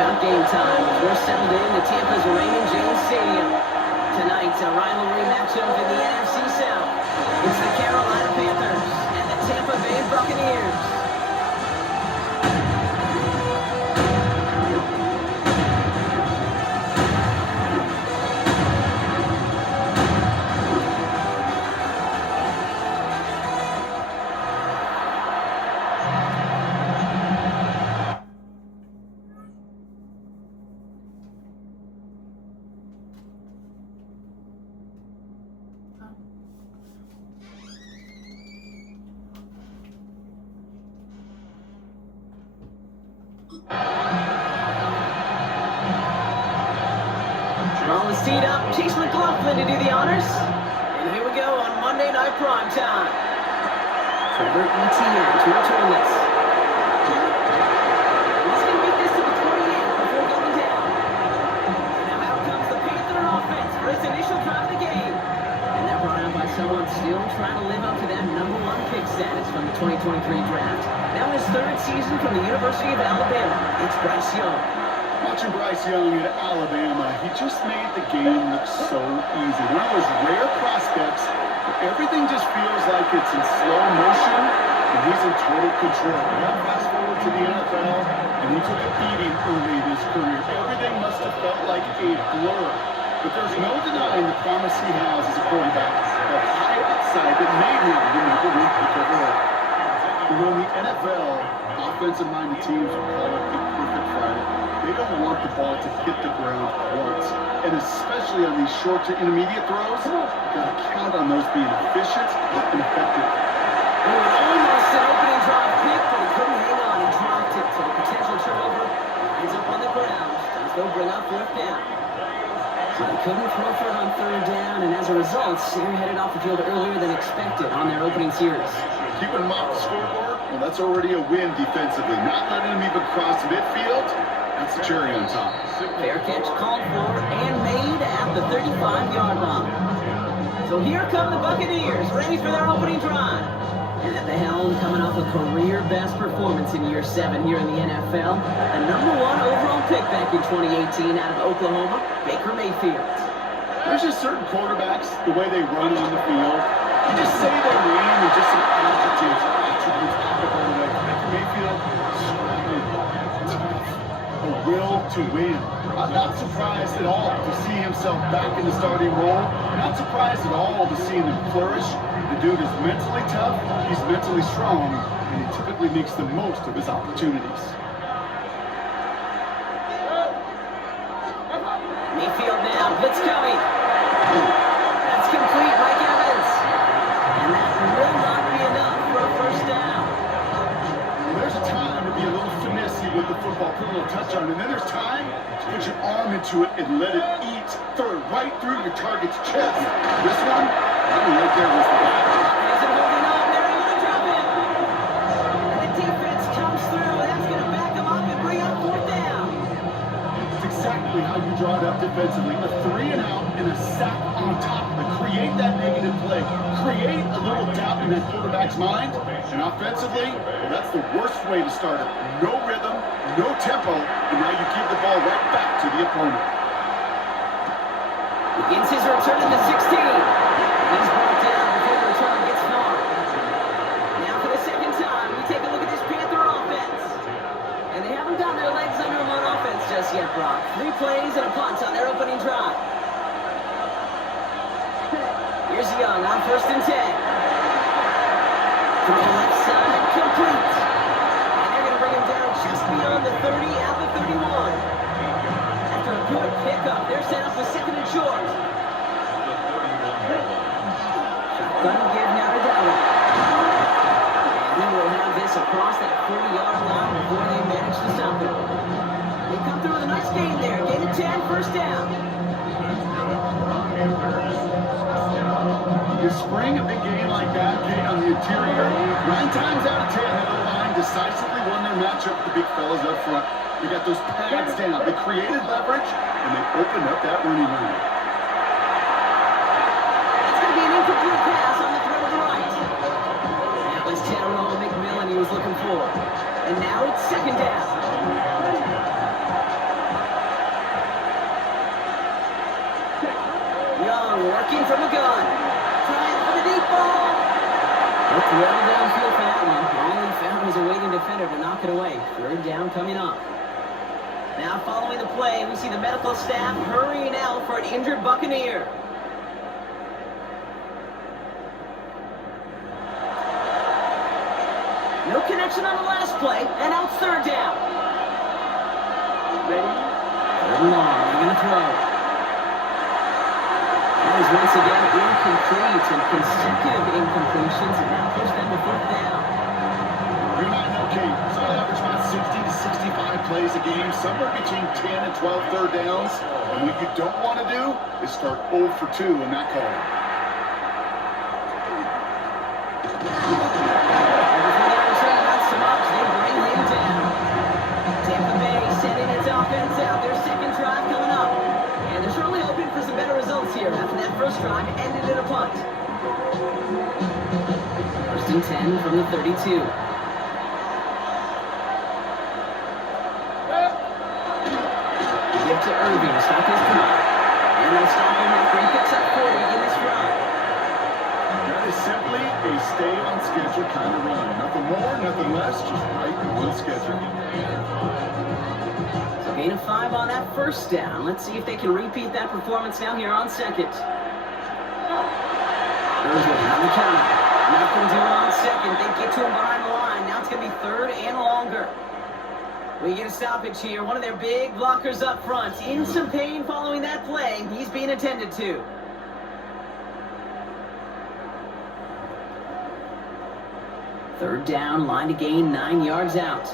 about game time. We're settled in to Tampa's Raymond James Stadium. Tonight, a rivalry matchup in the NFC South. It's the Carolina Panthers and the Tampa Bay Buccaneers. Rolling seat up, Chase McLaughlin to do the honors. And here we go on Monday Night Primetime. Trevor Etienne to return this. He's going to beat this to the 28 before going down. And now out comes the Panther offense for its initial drive of the game. And that brought out by someone still trying to live up to that #1 pick status from the 2023 draft. Now in his third season from the University of Alabama, it's Bryce Young. Watching Bryce Young at Alabama, he just made the game look so easy. One of those rare prospects where everything just feels like it's in slow motion, and he's in total control. Now fast forward to the NFL, and he took a beating early in his career. Everything must have felt like a blur. But there's no denying the promise he has as a quarterback. The high upside that made him the #1 pick overall. You know, in the NFL, offensive-minded teams will call it a perfect Friday. They don't want the ball to hit the ground once. And especially on these short to intermediate throws, you've got to count on those being efficient and effective. Almost an opening drive pick, but he couldn't hang on and dropped it. So the potential turnover ends up on the ground. Does go bring up 4th down. So they couldn't throw for it on 3rd down, and as a result, they're headed off the field earlier than expected on their opening series. Keeping them off the scoreboard, well, that's already a win defensively. Not letting them even cross midfield, that's the cherry on top. Fair catch called for and made at the 35-yard line. So here come the Buccaneers, ready for their opening drive. And at the helm, coming off a career-best performance in year 7 here in the NFL, the #1 overall pick back in 2018 out of Oklahoma, Baker Mayfield. There's just certain quarterbacks, the way they run on the field, you just say their name and just some adjectives pop up on the way. Baker Mayfield, scrappy, tough, a will to win. I'm not surprised at all to see himself back in the starting role. Not surprised at all to see him flourish. The dude is mentally tough, he's mentally strong, and he typically makes the most of his opportunities. Mayfield now, blitz coming. That's complete, Mike Evans. And that will not be enough for a 1st down. Well, there's a time to be a little finessey with the football, put a little touch on it, and then there's time to put your arm into it and let it eat, throw it right through your target's chest. This one, that one right there was the back. Is it holding on? They're able to drop it. And the defense comes through. That's going to back them up and bring up 4th down. It's exactly how you draw it up defensively. A 3 and out and a sack on top of it. Create that negative play. Create a little doubt in that quarterback's mind. And offensively, well, that's the worst way to start it. No rhythm, no tempo, and now you give the ball right back to the opponent. Begins his return at the 16. He's brought down before the return gets far. Now for the 2nd time, we take a look at this Panther offense. And they haven't gotten their legs under them on offense just yet, Brock. 3 plays and a punt on their opening drive. Here's Young on 1st and 10. From the left side, complete. And they're going to bring him down just beyond the 30 at the 31. After a good pickup, they're set up with 2nd and short. Shotgun give now to Dallas. And he will have this across that 40-yard line before they manage to stop it. They come through with a nice gain there. Gain of 10, 1st down. You spring a big game like that, okay, on the interior, 9 times out of 10, the line decisively won their matchup with the big fellas up front. They got those pads down. They created leverage, and they opened up that running lane. It's going to be an incomplete pass on the throw to the right. That was Tyrone McMillan he was looking for. And now it's 2nd down. away. Third down coming up. Now following the play, we see the medical staff hurrying out for an injured Buccaneer. No connection on the last play, and now it's third down. Ready? Third and long, they're going to throw. That is once again incomplete and consecutive incompletions, and now push them to fourth down. You're not in okay. So they average about 60 to 65 plays a game, somewhere between 10 and 12 third downs. And what you don't want to do is start 0 for 2 in that call. Tampa Bay sending its offense out. Their second drive coming up. And they're certainly hoping for some better results here after that first drive ended in a punt. First and 10 from the 32. Give to Irving to stop his drive. And they'll stop him after he picks up 40 in this run. That is simply a stay on schedule kind of run. Nothing more, nothing less, just right on schedule. So gain of 5 on that first down. Let's see if they can repeat that performance now here on second. Irving on the counter. Nothing doing on second. They get to him behind the line. Now it's going to be third and longer. We get a stoppage here. One of their big blockers up front. In some pain following that play. He's being attended to. Third down, line to gain 9 yards out.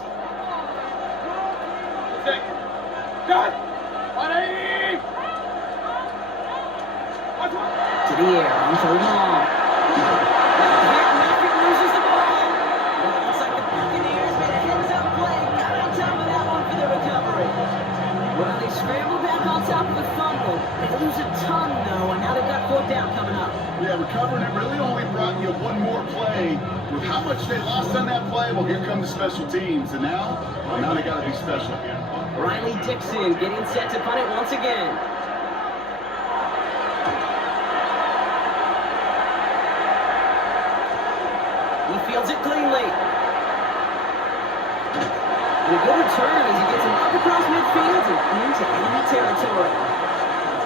To the air on third and long. Loses the ball. Well, it looks like the Buccaneers made a heads-up play. Got on top of that one for the recovery. Well, they scramble back on top of the fumble. They lose a ton, though, and now they've got fourth down coming up. Yeah, recovering it really only brought you one more play. With how much they lost on that play, well, here come the special teams. And now they got to be special. Riley Dixon getting set to punt it once again. He fields it cleanly. And a good return as he gets him up across midfield and into enemy territory.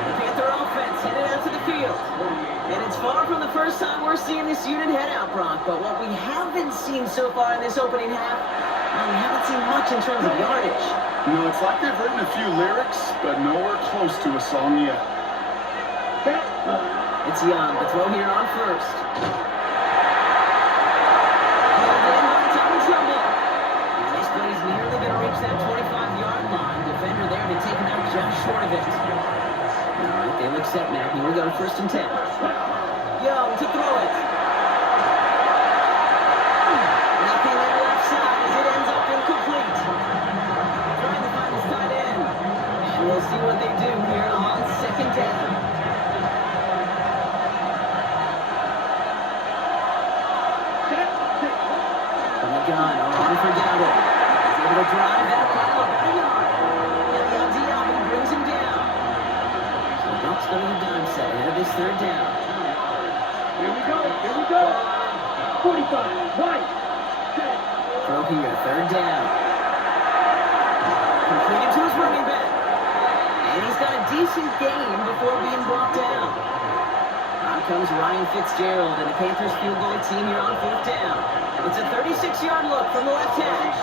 The Panther offense headed out to the field. And it's far from the first time we're seeing this unit head out, Brock. But what we haven't seen so far in this opening half, we haven't seen much in terms of yardage. You know, it's like they've written a few lyrics, but nowhere close to a song yet. It's Young, the throw here on first. He's nearly going to reach that 25-yard line. Defender there to take him out just short of it. All right, they look set now. Here we go, first and 10. Young to throw it. Nothing on the left side as it ends up incomplete. Trying to find his tight end. And we'll see what they do here on second down. From the gun, on for Dowdle. Able to drive that ball about a yard. And Diaby brings him down. So the Bucs go to the dime set ahead of this third down. Here we go. 45, right. Throw here, third down. Completed to his running back. And he's got a decent gain before being brought down. Out comes Ryan Fitzgerald and the Panthers field goal team here on fourth down. It's a 36-yard look from the left hash.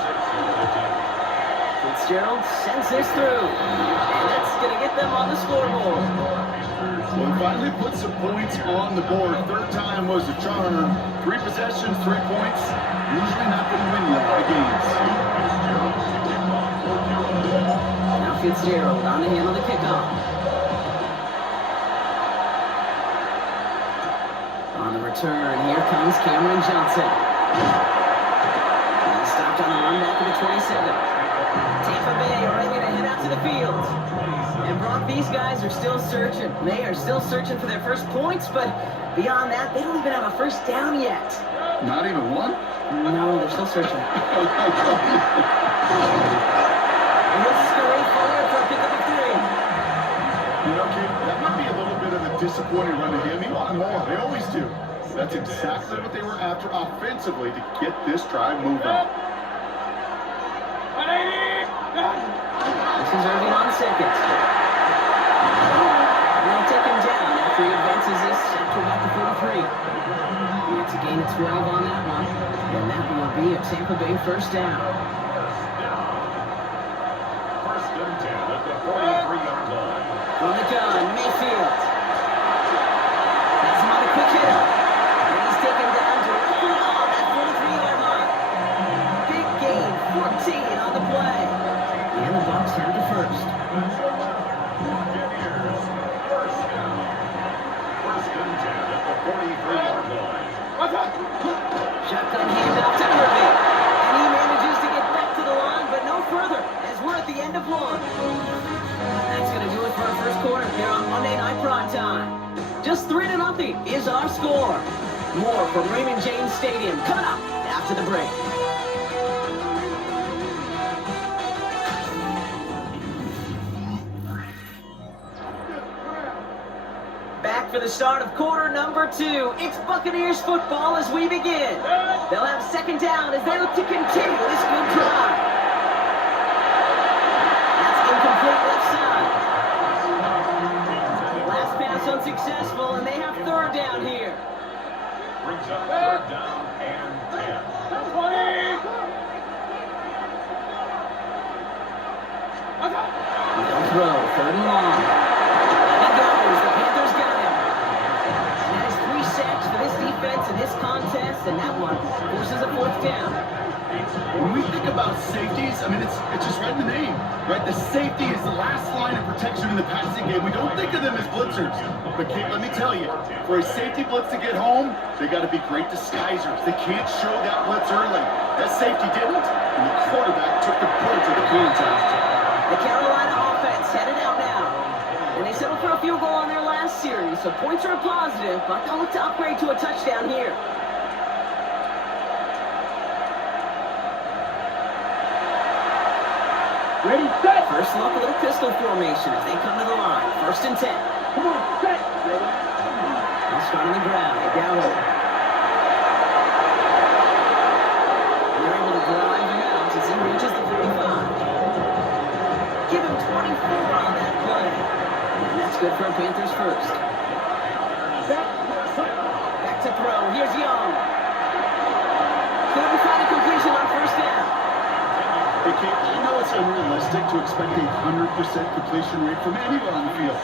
Fitzgerald sends this through. And that's going to get them on the scoreboard. Well, finally put some points on the board. Third time was the charm. 3 possessions, 3 points. Usually not going to win you a lot of games. Now Fitzgerald on the handle the kickoff. On the return, here comes Cameron Johnson. And stopped on the run back to the 27. Tampa Bay ready to head out to the field. And Brock, these guys are still searching. They are still searching for their first points, but beyond that, they don't even have a first down yet. Not even one? No, they're still searching. And this is going to wait forward for a pickup of 3. You know, Kate, that might be a little bit of a disappointing run to him. He wanted more. They always do. That's exactly what they were after offensively to get this drive moving. 12 on that one. And that will be a Tampa Bay first down. First and 10 at the 43-yard line. From the gun, Mayfield. Has him on a quick hitter. And he's taken down directly on that 43-yard line. Big gain, 14 on the play. And the Bucs have the first. Buccaneers, first down. First and 10 at the 43-yard line. Shotgun handoff to Irving. And he manages to get back to the line, but no further, as we're at the end of one. That's going to do it for our first quarter here on Monday Night Primetime. Just 3-0 is our score. More from Raymond James Stadium coming up after the break. Back for the start of quarter number 2. It's Buccaneers football as we begin. They'll have second down as they look to continue this good drive. That's incomplete left side. Last pass unsuccessful, and they have third down here. Brings up third down and 10. They'll throw, third and long. And he goes, the Panthers got him. And that is 3 sacks for this defense in this contest, and that one forces a fourth down. When we think about safeties, I mean, it's just right in the name, right? The safety is the last line of protection in the passing game. We don't think of them as blitzers. But Kate, let me tell you, for a safety blitz to get home, they got to be great disguisers. They can't show that blitz early. That safety didn't, and the quarterback took the brunt of the contact. The Carolina offense headed out now. And they settled for a field goal on their last series, so points are a positive, but they'll look to upgrade to a touchdown here. Ready, set. First look, a little pistol formation as they come to the line. First and 10. Come on, set. Ready. They'll start on the ground. Down. And they're able to drive him out as he reaches the 45. Give him 24 on that play. And that's good for Panthers first. Back to throw. Here's Young. Couldn't find a completion on first down. Hey, Kate, I know it's unrealistic to expect a 100% completion rate from anyone on the field.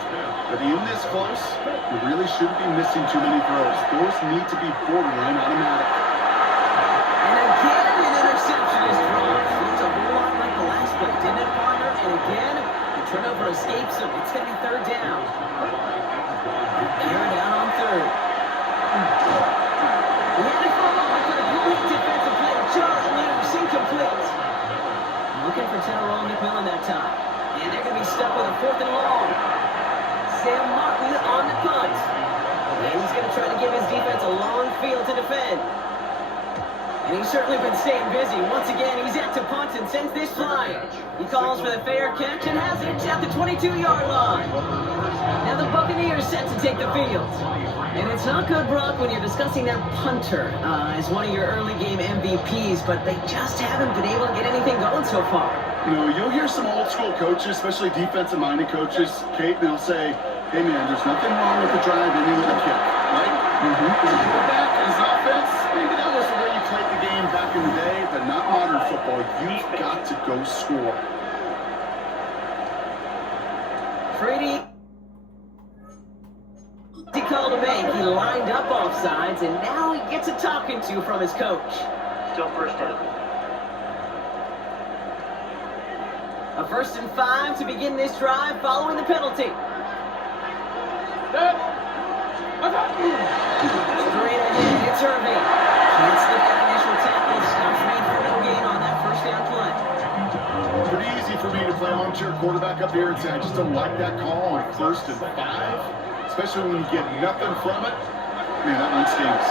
But in this close, you really shouldn't be missing too many throws. Those need to be borderline automatic. And again, an interception is thrown. Looks a whole lot like the last play, didn't it, partner? And again, the turnover escapes him. It's going to be third down. They're down on third. We had to fall off for the great defensive play. Charlie Lewis, incomplete. Looking for Tyrone McMillan that time. And they're going to be stuck with a fourth and long. Sam Martin on the punt. And he's going to try to give his defense a long field to defend. And he's certainly been staying busy. Once again, he's at to punt and sends this flying. He calls for the fair catch and has it at the 22-yard line. Now the Buccaneers set to take the field. And it's not good, Brock, when you're discussing their punter as one of your early game MVPs, but they just haven't been able to get anything going so far. You know, you'll hear some old school coaches, especially defensive-minded coaches, Kate, and they'll say, hey, man, there's nothing wrong with the drive ending with a kick, right? As a quarterback, as offense, maybe that was the way you played the game back in the day, but not modern football. You've got to go score. Brady, he called a make. He lined up offsides, and now he gets a talking to from his coach. Still first down. A 1st and 5 to begin this drive following the penalty. Straight ahead, it's Irving. Can't slip that initial tackle. Stops made for no gain on that first down play. Pretty easy for me to play armchair quarterback up here and say I just don't like that call on 1st and 5, especially when you get nothing from it. Man, that one stings.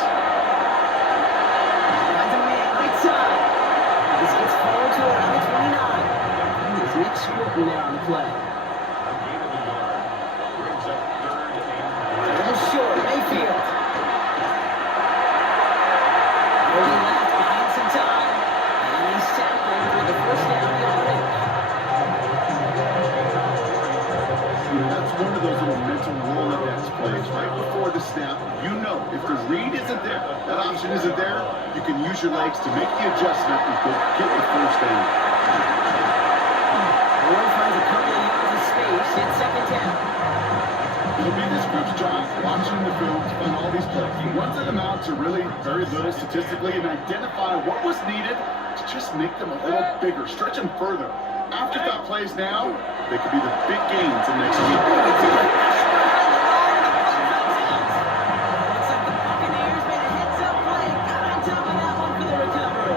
Finds a man right side. This gets forward to around the 29. There's Nick Scruton there on the play. Short, Mayfield. Early left, buying some time. And he's tackled with the first down yardage. You know, that's one of those little mental Rolodex plays, right before the snap, you know if the read isn't there, that option isn't there, you can use your legs to make the adjustment and go get the first down. Boyd finds a couple of yards of space. It's second down. It'll be this group's job watching the film to find all these plays. Ones that amount to really very little statistically and identify what was needed to just make them a little bigger, stretch them further. Afterthought plays now, they could be the big gains in next week. Looks like the Buccaneers made a heads-up play. Got on top of that one for the recovery.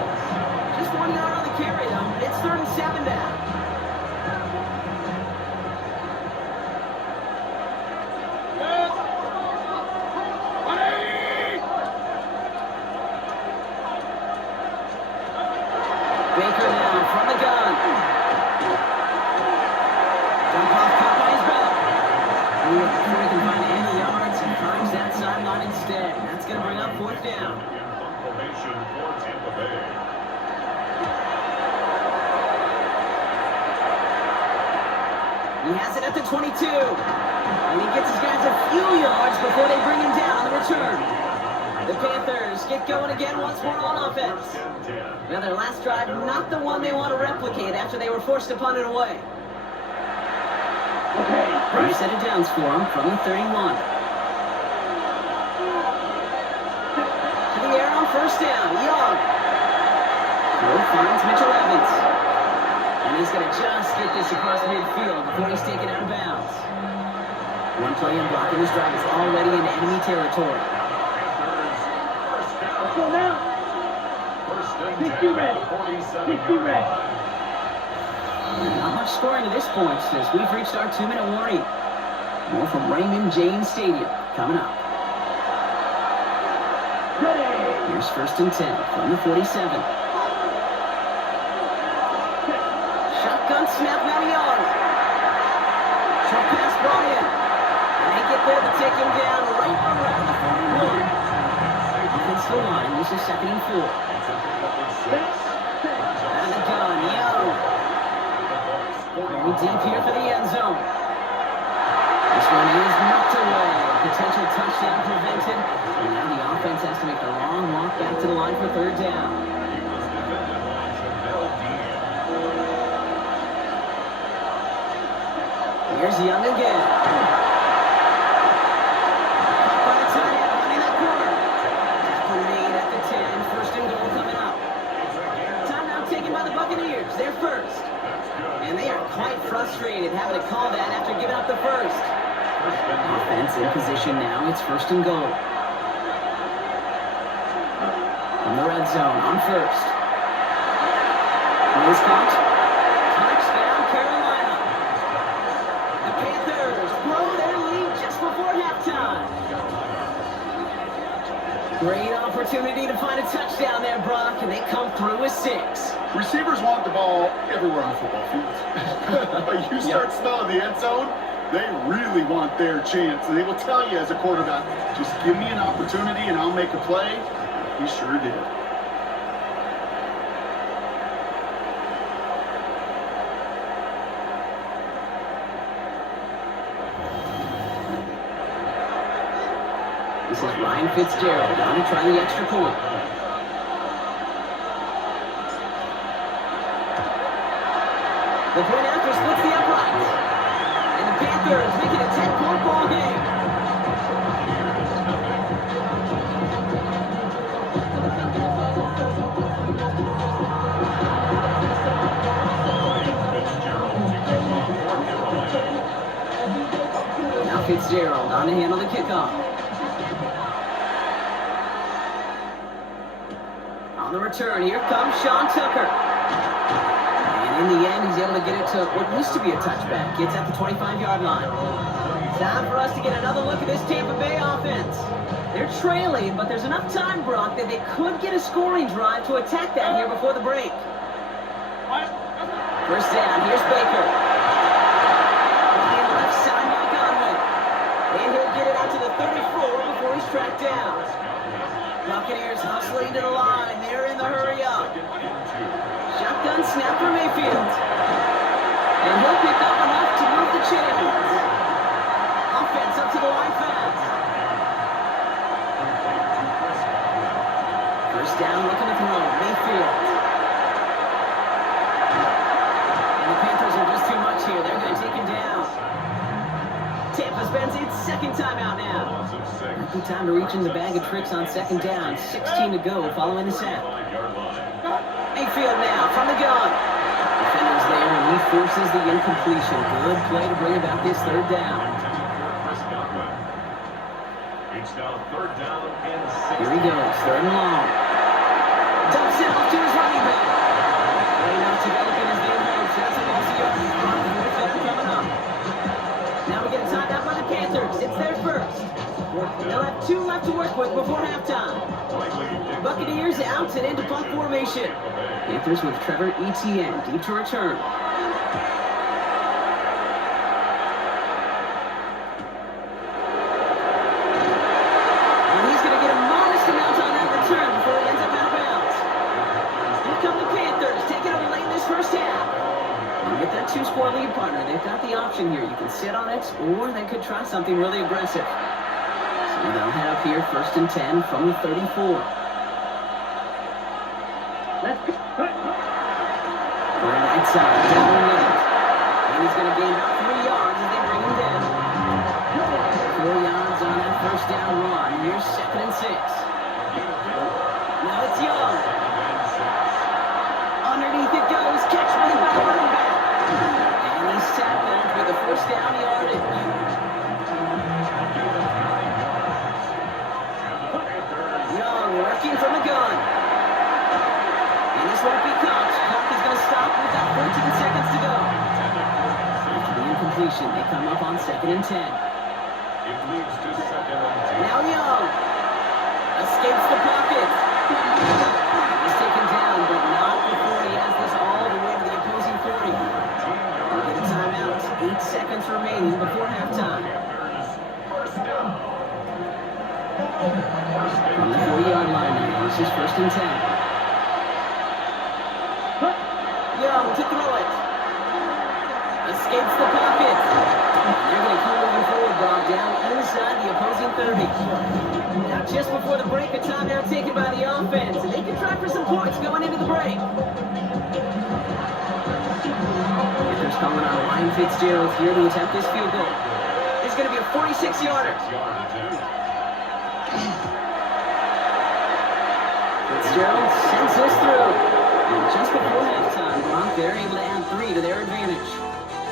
Just 1 yard on the carry, though. It's 3rd and 7 now. Baker now from the gun. Dump off caught by his belt. Before he can find any yards, he finds that sideline instead. That's going to bring up 4th down. Formation for Tampa Bay. He has it at the 22. And he gets his guys a few yards before they bring him down on the return. The Panthers get going again once more on offense. Now their last drive, not the one they want to replicate after they were forced to punt it away. First set of downs for him from the 31. To the air on 1st down, Young. Throw finds Mitchell Evans. And he's going to just get this across midfield before he's taken out of bounds. One play and blocking this drive is already in enemy territory. Go now. First and Big 10 D red. at the 47 Big D red. Not much scoring to this point since we've reached our 2-minute warning. More from Raymond James Stadium coming up. Ready. Here's 1st and 10 from the 47. Shotgun snap now to Young. Short pass brought in. And they get there to take him down right around the 41. Offensive line, this is 2nd and 4. And the gun, Young. Very deep here for the end zone. This one is knocked away. Potential touchdown prevented. And now the offense has to make a long walk back to the line for 3rd down. Here's Young again. Caught by the tight end, running that corner. Tackle made at the 10. 1st and goal coming up. Timeout taken by the Buccaneers. They're first. And they are quite frustrated having to call that after giving up the first. Offense in position now. It's 1st and goal. From the red zone on 1st. Play is caught. Touchdown, Carolina. The Panthers blow their lead just before halftime. Great opportunity to find a touchdown there, Brock, and they come through with 6. Receivers want the ball everywhere on the football field. But you start smelling the end zone, they really want their chance. And they will tell you as a quarterback, just give me an opportunity and I'll make a play. He sure did. This is Ryan Fitzgerald on to try the extra point. The point after splits the uprights. And the Panthers make it a 10-point ball game. Now Fitzgerald on to handle the kickoff. On the return, here comes Sean Tucker. And in the end, he's able to get it to what used to be a touchback. Gets at the 25-yard line. Time for us to get another look at this Tampa Bay offense. They're trailing, but there's enough time, Brock, that they could get a scoring drive to attack that here before the break. First down, here's Baker. Playing left side by Godwin. And he'll get it out to the 34 before he's tracked down. Buccaneers hustling to the line. They're in the hurry up. Shotgun snap for Mayfield. And he'll pick up enough to move the chains. Offense up to the line fast. Good time to reach in the bag of tricks on second down. 16 to go following the sack. Mayfield now from the gun. Defender's there, and he forces the incompletion. Good play to bring about this third down. It's now third down and 6. Here he goes, third and long. Dumps it off to his running back. Way not developing his game hopes. That's a loss of yards. Coming up. Now we get it timed out by the Panthers. It's their first. They'll have 2 left to work with before halftime. Buccaneers out and into punt formation. Panthers with Trevor Etienne deep to return. And he's going to get a modest amount on that return before he ends up out of bounds. Here come the Panthers, taking over late in this first half. And with that 2-score lead, partner, they've got the option here. You can sit on it, or they could try something really aggressive. So they'll head up here, first and 10 from the 34. Let's go. Right side, down the middle. And he's going to gain about 3 yards as they bring him down. 4 yards on that first down run. Here's second and 6. Now it's Young. Underneath it goes. Catch made by the running back. And he's tackled with the first down yardage. Young working from the gun. And this won't be caught. Clock is going to stop with about 14 seconds to go. After the incompletion, they come up on second and 10. It leads to second and 10. Now Young escapes the pocket. He's taken down, but not before he has this all the way to the opposing 40. We'll get a timeout. 8 seconds remaining before halftime. First down. From the 4-yard line now, this is first and 10. Young to throw it. Escapes the pocket. They're going to keep moving forward, Bob, down inside the opposing 30. Now, just before the break, a timeout taken by the offense, and they can try for some points going into the break. Panthers calling on Ryan Fitzgerald here to attempt this field goal. It's going to be a 46-yarder. Fitzgerald sends this through. And just before halftime, Gronk, they're able to add 3 to their advantage.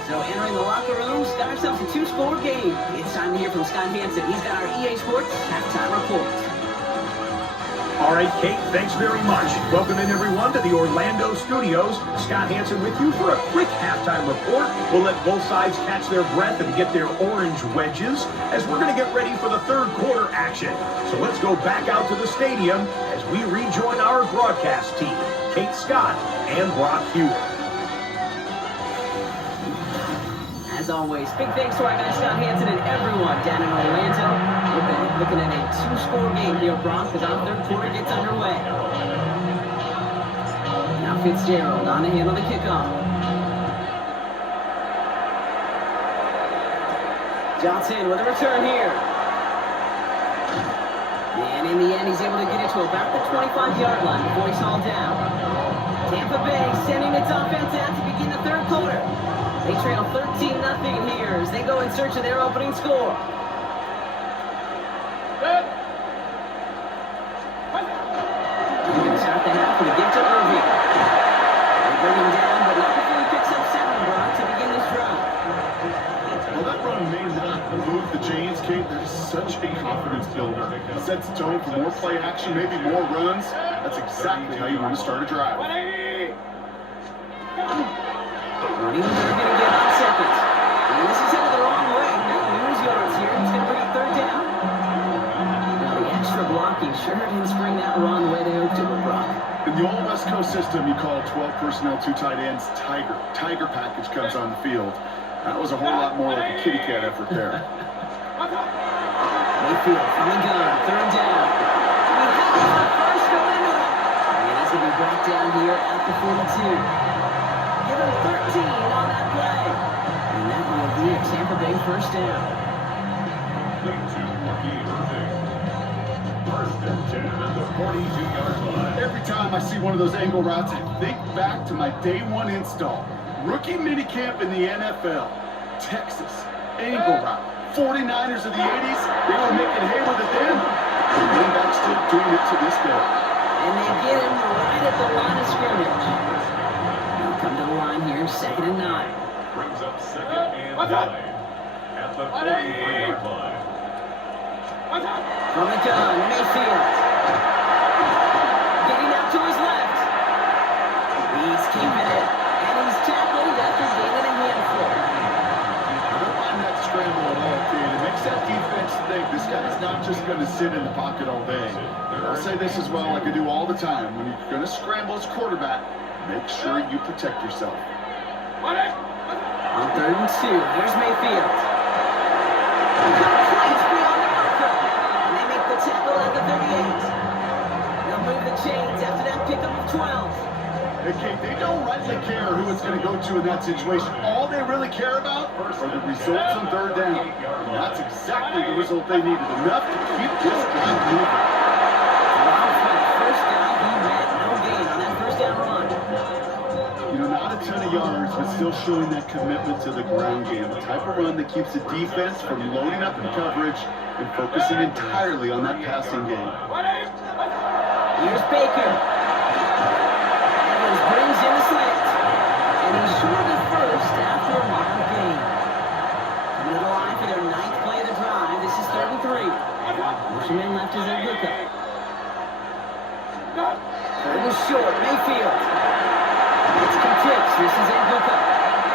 So entering the locker rooms, got ourselves a 2-score game. It's time to hear from Scott Hansen. He's got our EA Sports halftime report. All right, Kate, thanks very much. Welcome in, everyone, to the Orlando studios. Scott Hansen with you for a quick halftime report. We'll let both sides catch their breath and get their orange wedges as we're going to get ready for the third quarter action. So let's go back out to the stadium as we rejoin our broadcast team, Kate Scott and Brock Hewitt. As always, big thanks to our guy Scott Hansen and everyone down in Orlando. We've been looking at a 2-score game here, Brock, as our third quarter gets underway. Now Fitzgerald on to handle the kickoff. Johnson with a return here. And in the end, he's able to get it to about the 25-yard line before he's hauled down. Tampa Bay sending its offense out to begin the third quarter. They trail 13-0 here as they go in search of their opening score. They're going to start the half with a gift to Irving. They bring him down, but not before he picks up 7, Brock, to begin this drive. Well, that run may not move the chains, Kate. There's such a confidence builder. It sets the tone for more play action, maybe more runs. That's exactly how you want to start a drive. Running, they're going to get on seconds. And this is headed the wrong way. Not lose yards here. It's going to bring up third down. Now the extra blocking sure didn't spring that run the way they hoped it would, Brock. In the old West Coast system, you call 12 personnel, 2 tight ends, Tiger. Tiger package comes on the field. That was a whole lot more like a kitty cat effort there. Mayfield from the gun, third down. We have the first go into it. And he's going to be brought down here at the 42. Give him 13 on that play. And that will be a Tampa Bay first down. First and 10 at the 42-yard line. Every time I see one of those angle routes, I think back to my day 1 install. Rookie minicamp in the NFL. Texas, angle route, 49ers of the 80s, they were making hay with it then. And running back still doing it to this day. And they get him right at the line of scrimmage. Now come to the line here, 2nd and 9. Brings up 2nd and 9 at the 43-yard line. From the gun, Mayfield. Getting out to his left. He's keeping it. And he's tackled after gaining a handful. I don't mind that scramble at all, kid. It makes that defense think this guy's not just going to sit in the pocket all day. I'll say this as well, like I do all the time. When you're going to scramble as quarterback, make sure you protect yourself. On 3rd and 2, here's Mayfield. Complete beyond the marker. And they make the tackle at the 38. They'll move the chains after that pickup of 12. Hey, Kate, they don't rightly care who it's going to go to in that situation. All they really care about are the results on 3rd down. And that's exactly the result they needed. Enough to keep this drive moving. First down, he met no gain on that 1st down run. You know, not a ton of yards, but still showing that commitment to the ground game. The type of run that keeps the defense from loading up in coverage and focusing entirely on that passing game. Here's Baker. Evans brings in the slant. And he's short of 1st after a mild gain. Coming to the line for their 9th play of the drive. This is 3rd and 3. Motion man left is a hookup. 3rd and short, Mayfield. It's complete. This is a hookup.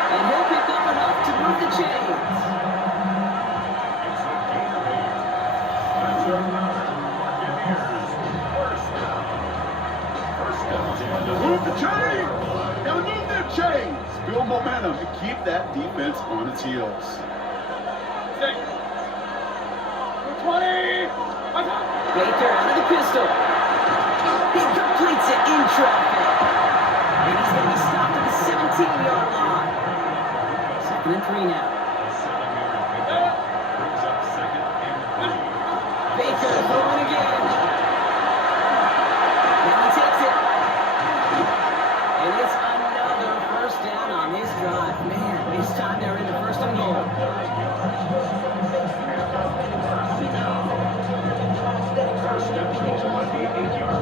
And he'll pick up enough to move the chains. It's a gain of 8. That's a Buccaneers. First down. Move the chains! Gotta move them chains! Build momentum and keep that defense on its heels. 20. Baker out of the pistol. He completes it in traffic. And he's going to be stopped at the 17-yard line. 2nd and 3 now. A 7-yard pickup brings up 2nd and 3. Baker throwing again. Now he takes it. And it's another 1st down on this drive. Man, this time they're into 1st and goal.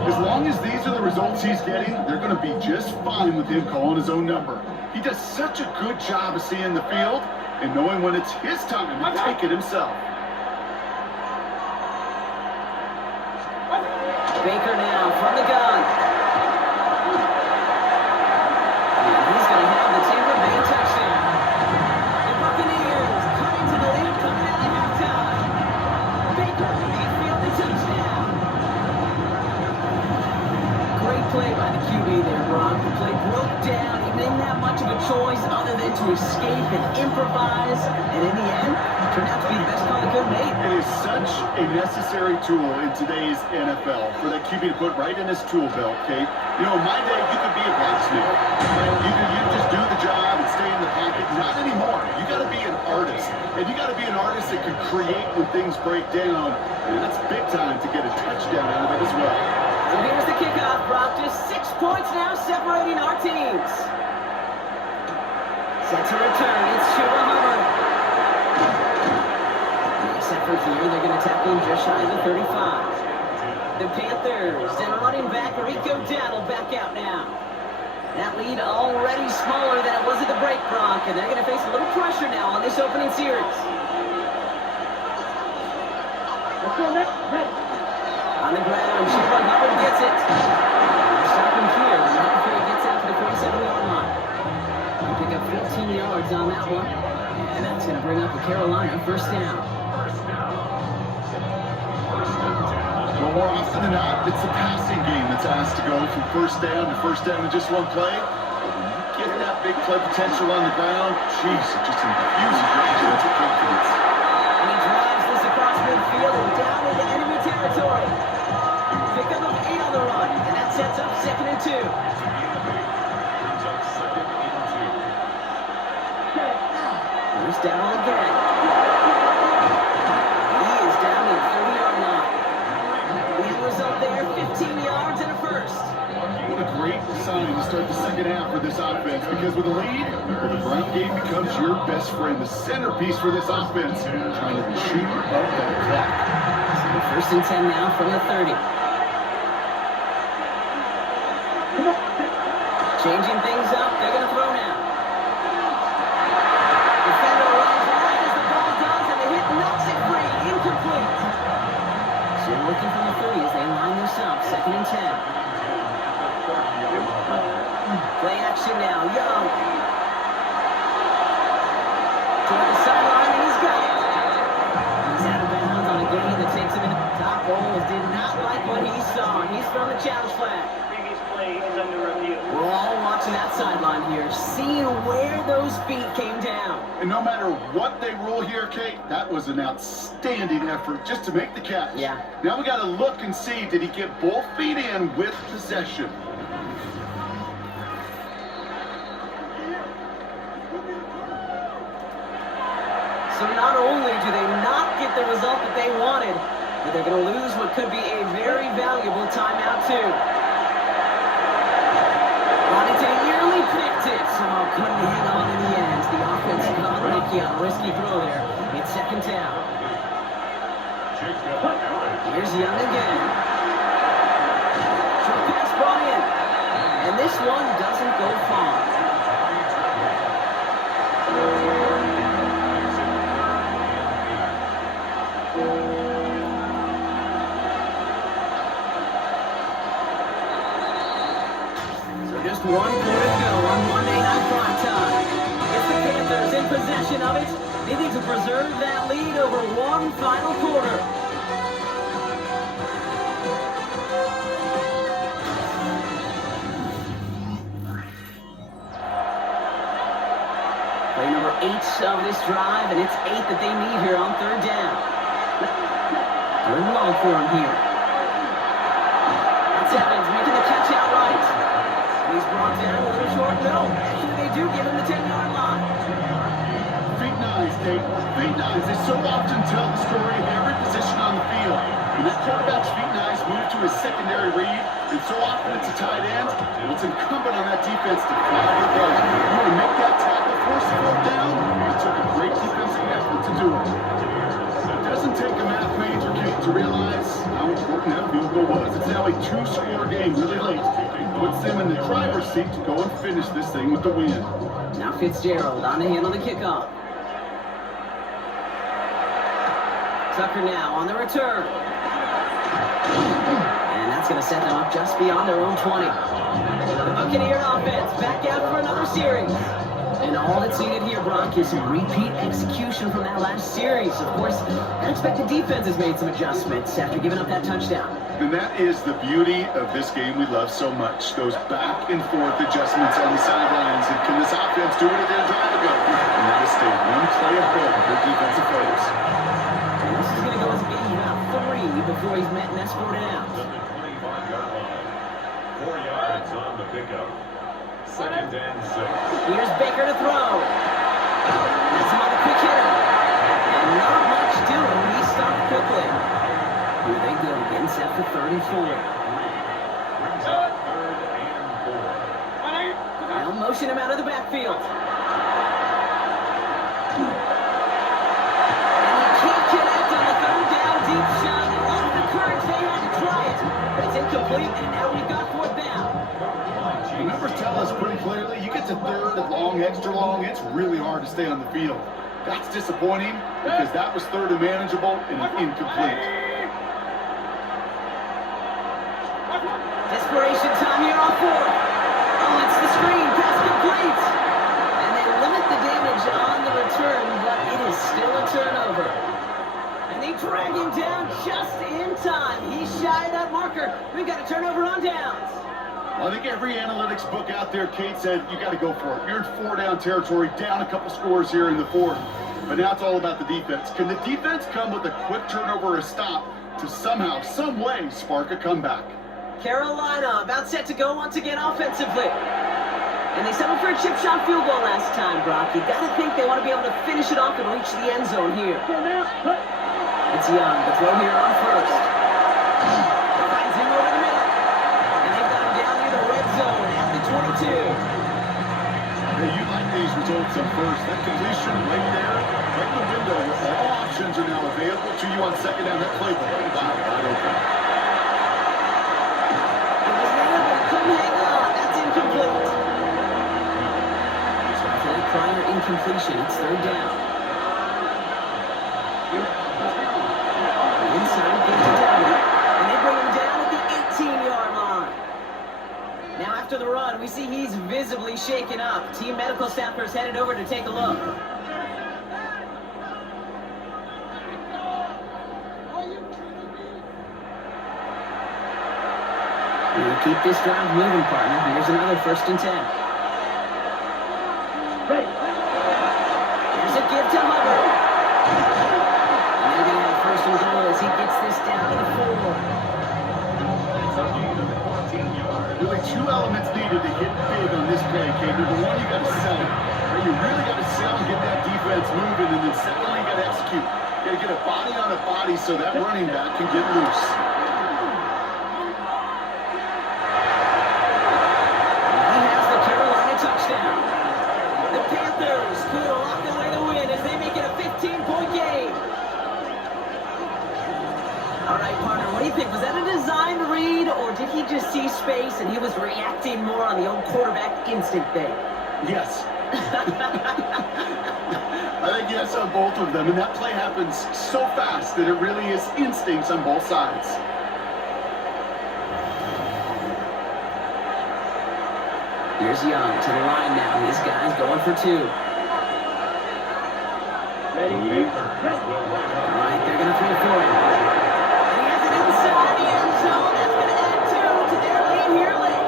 As long as these are the results he's getting, they're going to be just fine with him calling his own number. He does such a good job of seeing the field and knowing when it's his time to take it himself. Baker now from the gun. And he's going to have the Tampa Bay touchdown. The Buccaneers coming to the lead coming out of halftime. Baker Mayfield the touchdown. Great play by the QB there, Brock. The play broke down. He didn't have much of a choice other than to escape and improvise. And in the end, turned out to be the best call he could have made. It is such a necessary tool in today's NFL for that QB to put right in his tool belt, Kate. You know, in my day, you could be a blacksmith. You could just do the job and stay in the pocket. Not anymore. You got to be an artist. And you got to be an artist that can create when things break down. And that's big time to get a touchdown out of it as well. So here's the kickoff, Brock. Just 6 points now separating our teams. Set to return. It's Chuba Hubbard. Nice effort here. They're going to tackle him just shy of the 35. The Panthers and running back Rico Dowdle back out now. That lead already smaller than it was at the break, Brock, and they're going to face a little pressure now on this opening series. Let's go next. On the ground, Chuba Hubbard gets it. Stop him here, right before he gets out to the 47-yard line. He'll pick up 15 yards on that one, and that's going to bring up the Carolina 1st down. Well, more often than not, it's the passing game that's asked to go from 1st down to 1st down in just one play. But when you get that big play potential on the ground, jeez, it just infuses your offensive confidence. And he drives this across midfield and down into enemy territory. Pick up of 8 on the run, and that sets up 2nd and 2. Brings up 2nd and 2. Here's Dowdle again. He is down to the 30-yard line. The end result there, 15 yards and a 1st. What a great great sign to start the second half for this offense because with a lead, well, the ground game becomes your best friend, the centerpiece for this offense, trying to chew up that clock. So first and 10 now from the 30. Changing things up, they're going to throw now. Defender runs right as the ball does, and the hit knocks it free, incomplete. So looking from the 30 as they line this up, second and 10. Play action now, Young. Toward the sideline, and he's got it. He's out of bounds on a gain that takes him in. Top Bowles did not like what he saw, and he's thrown the challenge flag. Previous play is under review. We're all watching that sideline here, seeing where those feet came down. And no matter what they rule here, Kate, that was an outstanding effort just to make the catch. Yeah. Now we got to look and see, did he get both feet in with possession? So not only do they not get the result that they wanted, but they're going to lose what could be a very valuable timeout too. Wanted to nearly picked it, somehow couldn't hang on in the end. The offense got lucky on a risky throw there. It's second down. Here's Young again. Short pass brought in. And this one doesn't go far. Just 1 quarter to go on Monday Night Prime Time. It's the Panthers in possession of it, needing to preserve that lead over one final quarter. Play number 8 of this drive, and it's 8 that they need here on third down. Third and long for him here. That's Evans making the catch outright. He's brought down a little short. No, actually they do give him the 10-yard line. Feet nines, Dave. Feet nines. They so often tell the story of every position on the field. When that quarterback's feet nines move to his secondary read, and so often it's a tight end, it's incumbent on that defense to fly the ball. You want to make that tackle, force the ball down. It took a great defensive effort to do it. It doesn't take a math major, Kate, to realize how important that field goal was. It's now a 2-score game really late. Puts them in the driver's seat to go and finish this thing with the win. Now Fitzgerald on to handle the kickoff. Tucker now on the return. And that's going to set them up just beyond their own 20. The Buccaneers offense back out for another series. And all that's needed here, Brock, is some repeat execution from that last series. Of course, I expect the defense has made some adjustments after giving up that touchdown. And that is the beauty of this game we love so much. Those back and forth adjustments on the sidelines. And can this offense do what it did a drive ago? And that is stay one play ahead of their defensive players. And this is going to go as a gain about 3 before he's met and escorted out. 25-yard line. 4 yards on the pickup. Second and 6. Here's Baker to throw. That's him on the quick hitter. And not much doing. He stopped quickly. Here they go again, set for 34. Brings up 3rd and 4. They'll motion him out of the backfield. And he can't connect on the third down deep shot. Off the courage, they had to try it. But it's incomplete, and now we've got fourth down. The numbers tell us pretty clearly, you get to third and long, extra long, it's really hard to stay on the field. That's disappointing because that was third and manageable and incomplete. Desperation time here on fourth. Oh, it's the screen, pass complete. And they limit the damage on the return, but it is still a turnover. And they drag him down just in time. He's shy of that marker. We've got a turnover on downs. Well, I think every analytics book out there, Kate, said you got to go for it. You're in 4-down territory, down a couple scores here in the fourth. But now it's all about the defense. Can the defense come with a quick turnover or a stop to somehow, some way, spark a comeback? Carolina about set to go once again offensively. And they settled for a chip shot field goal last time, Brock. You got to think they want to be able to finish it off and reach the end zone here. It's Young, the throw here on first. Finds him over the middle. And they've got him down near the red zone 2. Hey, you like these results at first. That completion right there, right in the window where all options are now available to you on second down. That playbook, wow, wide open. It was there, but it couldn't hang on. That's incomplete. So after that prior incompletion, it's third down. Inside, gets it down. And they bring him down at the 18-yard line. Now after the run, we see he's visibly shaken up. Team medical staffers headed over to take a look. We'll keep this drive moving, partner. Here's another 1st and 10. Here's a give to Hubbard. And they're going to have 1st and goal as he gets this down to the 4. Really, 2 elements needed to hit big on this play, Kate. Number 1, you got to sell it. Right? You really got to sell and get that defense moving. And then secondly, you got to execute. You got to get a body on a body so that running back can get loose. He has the Carolina touchdown. The Panthers could lock away the win as they make it a 15-point game. All right, partner, what do you think? Was that a design read, or did he just see space and he was reacting more on the old quarterback instinct thing? Yes. I think yes on both of them. And that play happens so fast that it really is instincts on both sides. Here's Young to the line now. His guy's going for 2. All right, they're going to throw for it. And he has it inside the end zone. That's going to add 2 to their lead here late.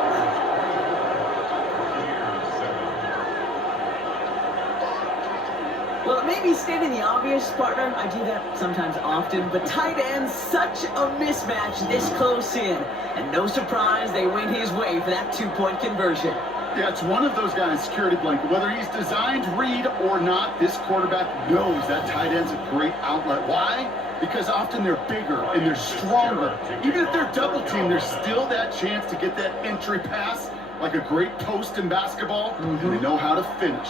Well, it may be stating the obvious, partner. I do that sometimes often, but tight ends, such a mismatch this close in. And no surprise, they win his way for that 2-point conversion. Yeah, it's one of those guys' security blanket. Whether he's designed read or not, this quarterback knows that tight end's a great outlet. Why? Because often they're bigger and they're stronger. Even if they're double teamed, there's still that chance to get that entry pass, like a great post in basketball, and they know how to finish.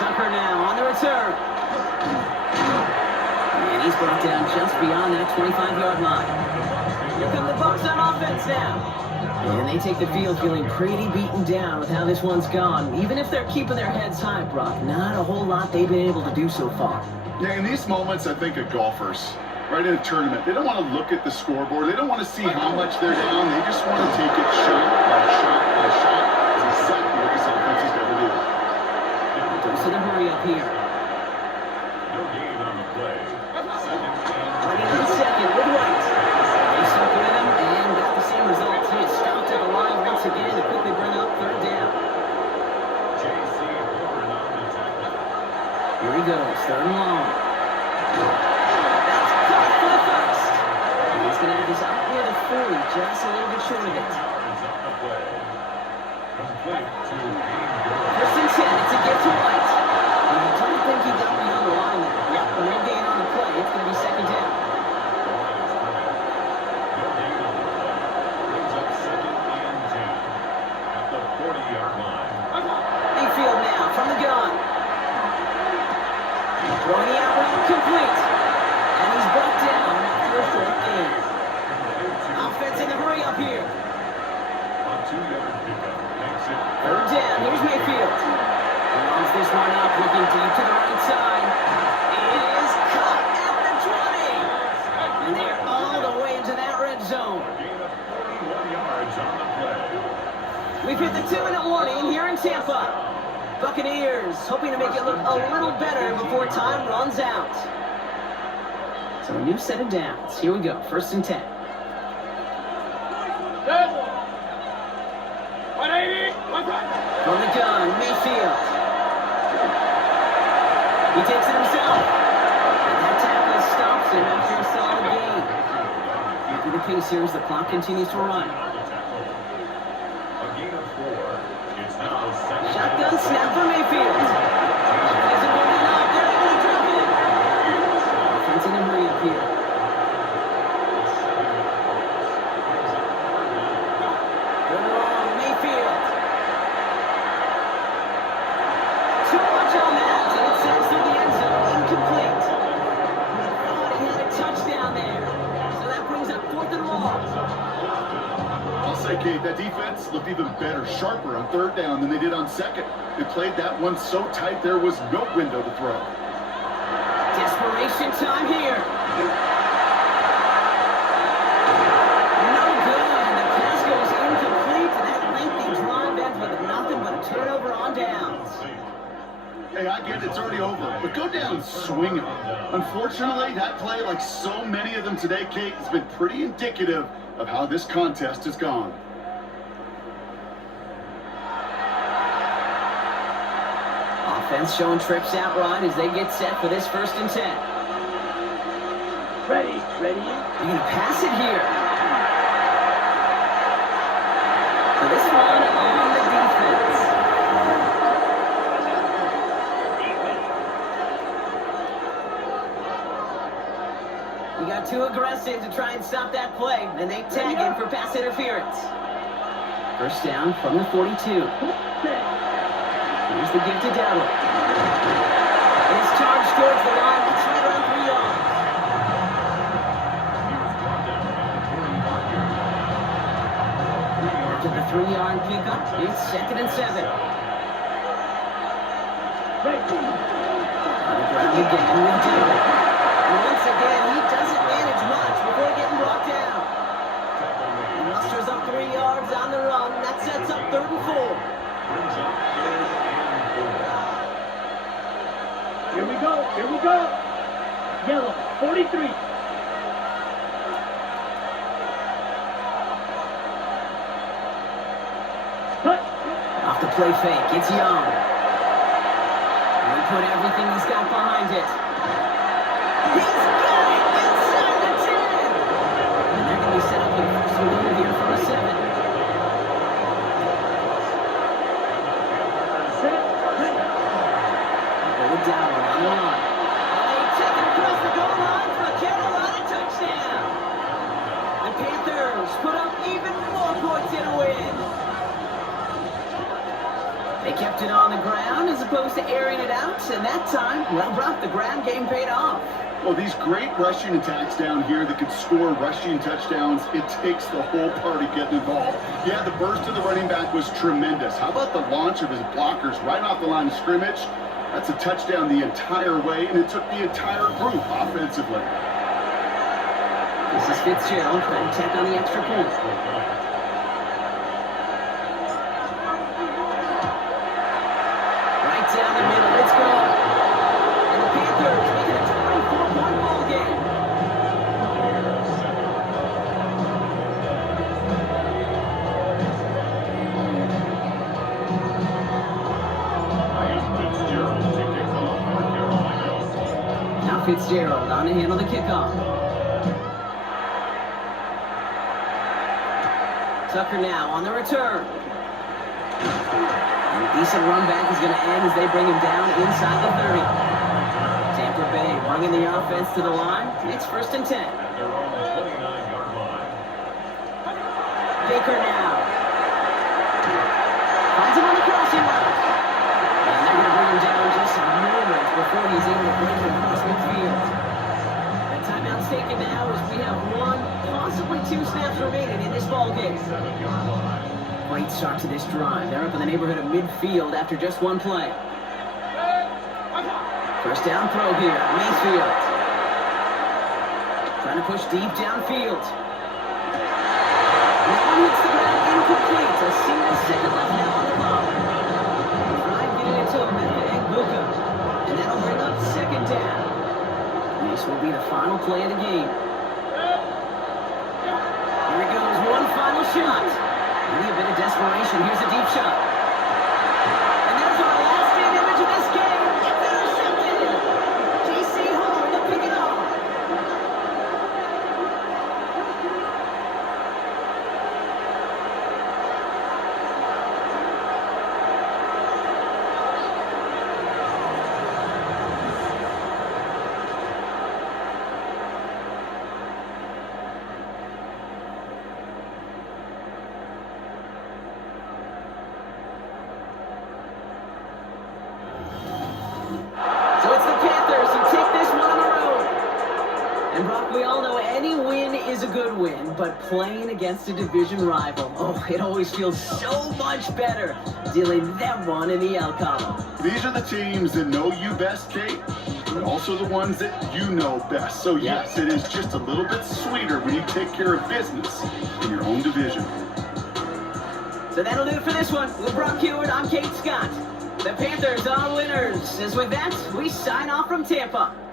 Tucker now on the return. And he's brought down just beyond that 25-yard line. Here come the Bucs on offense now. And they take the field feeling pretty beaten down with how this one's gone. Even if they're keeping their heads high, Brock, not a whole lot they've been able to do so far. Yeah, in these moments, I think of golfers, right in a tournament. They don't want to look at the scoreboard. They don't want to see how much they're down. They just want to take it shot by shot by shot. That's exactly what this offense is going to do. Dose in a hurry up here. No gain on the play. Running on second with White. They stuck with him and got the same result. He is stopped at the line once again to quickly bring up 3rd down. Here he goes, 3rd and long. That's caught for the 1st. And he's going to have this out near the 40, just a little bit short of it. 1st and 10, it's a gift to White. And I don't think he got beyond the line there. Yep, no gain on the play. It's going to be 2nd down. Mayfield now from the gun. Throwing the out route complete. And he's brought down after a short gain. Offense in the hurry up here. 3rd down. Here's Mayfield. He runs this one up, looking deep to the right side. It is caught at the 20. And they're all the way into that red zone. We've hit the 2-minute warning here in Tampa. Buccaneers hoping to make it look a little better before time runs out. So a new set of downs. Here we go. 1st and 10. From the gun, Mayfield. He takes it himself. And that tackle stops him after a solid gain. After the pace here as the clock continues to run. Shotgun snap for Mayfield. Isn't going to knock. They're able to drop it. Offense in a hurry up here. Good roll too much on that, and it sends through the end zone, incomplete. Thought he had a touchdown there. So that brings up 4th and long. I'll say, Kate, that defense looked even better, sharper on 3rd down than they did on 2nd. They played that one so tight there was no window to throw. Desperation time here. No good. The pass goes incomplete, and that lengthy drive ends with nothing but a turnover on downs. Hey, I get it's already over, but go down swinging. Unfortunately, that play, like so many of them today, Kate, has been pretty indicative of how this contest has gone. Offense showing trips out right as they get set for this 1st and 10. Ready. You're going to pass it here. So this one on the defense. We got too aggressive to try and stop that play, and they tag him for pass interference. 1st down from the 42. Here's the give to Dowdle. It's charged towards the line. It's right around 3 yards. After the 3-yard pickup, it's 2nd and 7. On the ground again with Dowdle. And once again, he doesn't manage much before getting brought down. He musters up 3 yards on the run. That sets up 3rd and 4. Here we go. Yellow, 43. Cut. Off the play fake, it's Young. And he put everything he's got behind it. He's got it inside the 10! And they're going to be set up with a 1st and goal here from the 7. Down on the line. They take it across the goal line for a Carolina touchdown. The Panthers put up even more points in a win. They kept it on the ground as opposed to airing it out, and that time, well, Brock, the ground game paid off. Well, these great rushing attacks down here that could score rushing touchdowns, it takes the whole party getting involved. Yeah, the burst of the running back was tremendous. How about the launch of his blockers right off the line of scrimmage? That's a touchdown the entire way, and it took the entire group offensively. This is Fitzgerald trying to tack on the extra point. Right down the middle, let's go. And the Panthers make it a 24-point ball game. Fitzgerald on to handle the kickoff. Tucker now on the return. And a decent run back is going to end as they bring him down inside the 30. Tampa Bay bringing the offense to the line. It's 1st and 10. Baker now. Finds him on the crossing route. And they're going to bring him down just a moment before he's able to break it across midfield. The timeout's taken now as we have 1, possibly 2 snaps remaining in this ball game. Great start to this drive. They're up in the neighborhood of midfield after just 1 play. 1st down throw here, Mayfield. Trying to push deep downfield. That one hits the ground incomplete. A single second left now on the clock. Drive getting into a minute and Bucca. And that'll bring up 2nd down. This will be the final play of the game. Here it goes, one final shot. Maybe a bit of desperation. Here's a deep shot. And there's our last image of this game. It's intercepted. J.C. Horn to pick it off. And Brock, we all know any win is a good win, but playing against a division rival, oh, it always feels so much better dealing them one in the L column. These are the teams that know you best, Kate, but also the ones that you know best. So yes, it is just a little bit sweeter when you take care of business in your own division. So that'll do it for this one. With Brock Heward, I'm Kate Scott. The Panthers are winners. As with that, we sign off from Tampa.